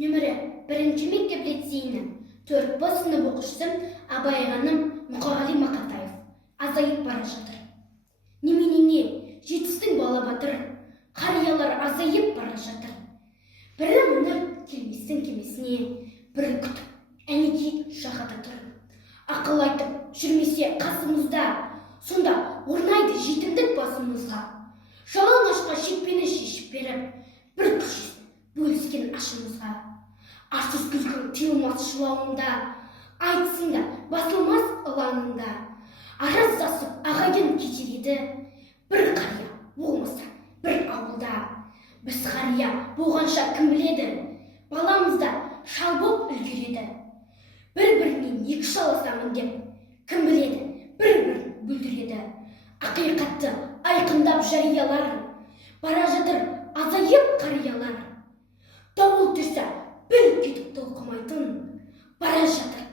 Нөмірі 1-ші мектеп лицейінің 4 Б сынып оқушысы Абайғаным Мұқағали Мақатаев азайып бара жатыр. Неменеңе жетістің бала батыр, қариялар азайып бара жатыр. Бірі мұны келместің кемесіне, бірі күтіп әнеки жағада тұр. Ақыл айтып жүрмесе қасымызда, сонда орнайды жетімдік басымызға. Жалаңашқа шекпені шешіп беріп, бір көшесін бөліскен ашымызға. Арсыз күлкің тыйылмас жылауында, айтсын да басылмас ылаңында. Араздасып ағайын кетер еді, бір қария болмаса бір ауылда. Біз қария болғанша кім біледі, баламызда шал боп үлгереді. Бір-бірінен екі шаласамын деп, кім біледі, бір-бірін бүлдіреді. Ақиқатты айқындап жариялар, бара жатыр азайып қариялар. Дауыл тұрса бір кетіп толқымайтын, бара жатыр